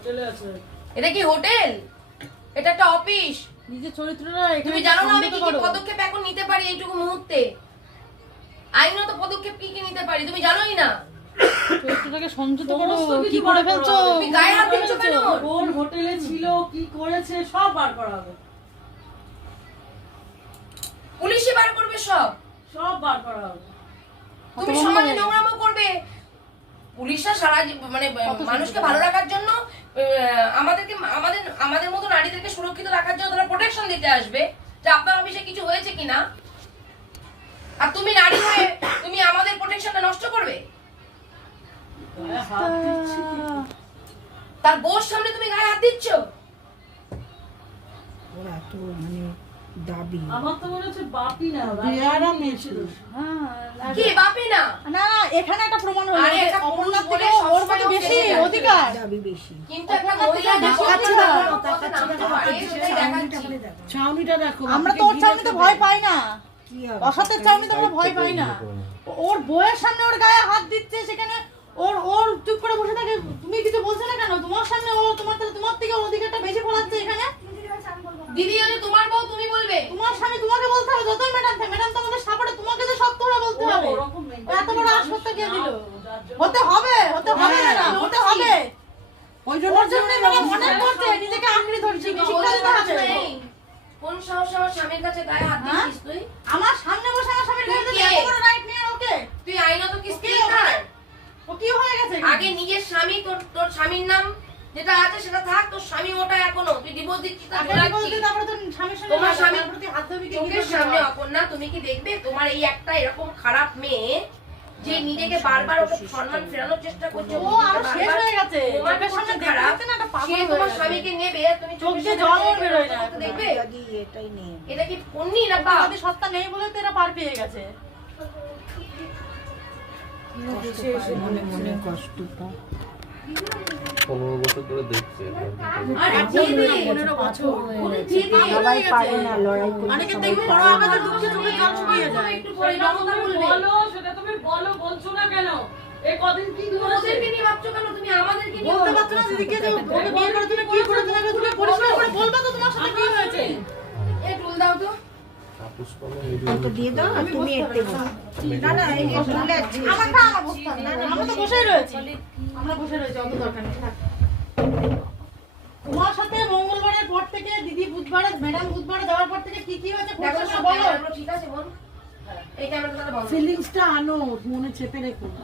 হোটেলে আছে। এটা কি হোটেল? এটা একটা অফিস। নিজের চরিত্রটা তুমি জানো না আমি কি কি পদক্ষেপ এখন নিতে পারি এইটুকু মুহূর্তে? আইনত পদক্ষেপ কি কি নিতে পারি তুমি জানোই না। চরিত্রটাকে সংযত করো। কি করে ফেলছো? তুমি গায়ে হাত দিচ্ছ কেন? কোন হোটেলে ছিল, কি করেছে সব বার করা হবে। পুলিশই বার করবে সব। সব বার করা হবে। তুমি সমাজে নোংরামো করবে। পুলিশরা সারা মানে মানুষকে ভালো রাখার জন্য আমাদেরকে আমাদের মতো নারীদেরকে সুরক্ষিত রাখার জন্য তারা প্রোটেকশন দিতে আসবে যে আপনার অফিসে কিছু হয়েছে কিনা। আর তুমি নারী হয়ে তুমি আমাদের প্রোটেকশনটা নষ্ট করবে। গায়ে হাত দিচ্ছি। তার বউর সামনে তুমি গায়ে হাত দিচ্ছ। ওরা তো মানে দাবি আমার তো মনে হচ্ছে বাপি না, বেয়ারা মেয়ে ছিল। কি বাপি না? না এখানে একটা প্রমাণ হলো আরে যে একটা অপর্ণার পুরুষ বলে থেকে ওর সবসময় কাছে বেশি ফেসে যায়। অধিকার। দাবি বেশি। কিন্তু একটা মহিলা দেখাচ্ছে না, ছাউনিটা দেখো। আমরা তোর চাউনিতে ভয় পাই না। কি হবে? অসতের চাউনিতে আমরা ভয় পাই না। ওর বউয়ের সামনে ওর গায়ে হাত দিচ্ছে, সেখানে ওর চুপ করে বসে থাকে। তুমি কিছু বলছো না কেন? তোমার সামনে ও তোমার থেকে ওর অধিকারটা বেশি ফলাচ্ছে এখানে। দিদি হলে তোমার বউ তুমি বলবে। তোমার স্বামী তোমাকে বলতে হবে। যতই ম্যাডাম তো আমাদের সাপোর্টে, তোমাকে তো শক্ত করে বলতে হবে। ওরকম এত বড় আশ্বস্ত কে দিল? হতে হবে ম্যাডাম, হতে হবে। ওই জন্য ওর জন্য ম্যাডাম অনেক করছে, নিজেকে আঁকড়ে ধরছি। শিক্ষা দিতে হবে। কোন সাহসে আমার স্বামীর কাছে গায়ে হাত দিচ্ছিস তুই? আমার সামনে বসে আমার স্বামীর গায়ে তুই হাত কে? এত বড় রাইট নিয়ে ওকে। তুই আইনত কি স্ত্রী ওকে, না? ও কি হয়ে গেছে? আগে নিজের স্বামী তোর স্বামীর নাম যেটা আছে সেটা থাক। তোর স্বামী ওটা এখনো তুই ডিভোর্স দিচ্ছিস না আগে বলতে তারপরে তো স্বামীর সামনে তোমার স্বামী তার প্রতি হাত ধরবি কি চোখের সামনে অপর্ণা তুমি কি দেখবে তোমার এই একটা এরকম খারাপ মেয়ে যে নিজেকে বারবার ওকে সম্মান ফেরানোর চেষ্টা করছে ও আরো শেষ হয়ে গেছে। চোখের সামনে খারাপ দেখতে না একটা পাগল সে হয়ে তোমার গেছে। স্বামীকে নেবে তুমি চোখ চোখের দিয়ে সামনে জল বের হয়ে যায়। দেখবে দাদি এটাই নেই। এটা কি পন্নি না বাপ? আমাদের সত্তা নেই বলে তো এরা পার পেয়ে গেছে। মনে মনে কষ্ট পায়। 15 বছর ধরে দেখছে আর দিয়ে দে 15 বছর ওরে দিয়ে দে সবাই পারে না লড়াই করতে। অনেকে দেখবে বড় আঘাতে দুঃখে চোখে জল শুকিয়ে যায়। একটু পরে সেটা জনতা তুমি বলবে বলো, সেটা তুমি বলো, বলছো না কেন? এই কদিন কি তুমি করেছে? ওদেরকে নিয়ে ভাবছো কেন? তুমি আমাদেরকে নিয়ে বলতে ভাবো। পারছো না দিদিকে যে ওকে বিয়ে করে তুমি কি করেছো না তুমি পরিষ্কার করে বলবা তো তোমার সাথে কি হয়েছে। এ টুল দাও তো। তো দিয়ে দাও আর তুমি এতে বসো। না না এই ভুলে যাচ্ছি। আমারটা আমার বসতাম না, আমরা তো বসেই রয়েছি। আমরা বসে রয়েছি, অত দরকার নেই থাক। তোমার সাথে মঙ্গলবারের পর থেকে দিদি বুধবারে, ম্যাডাম বুধবারে যাওয়ার পর থেকে কি কি হয়েছে দেখো বলো সব বলো। ঠিক আছে বোন। এই ক্যামেরাটা বন্ধ। ফিলিংসটা আনো মনে চেপে রেখো না।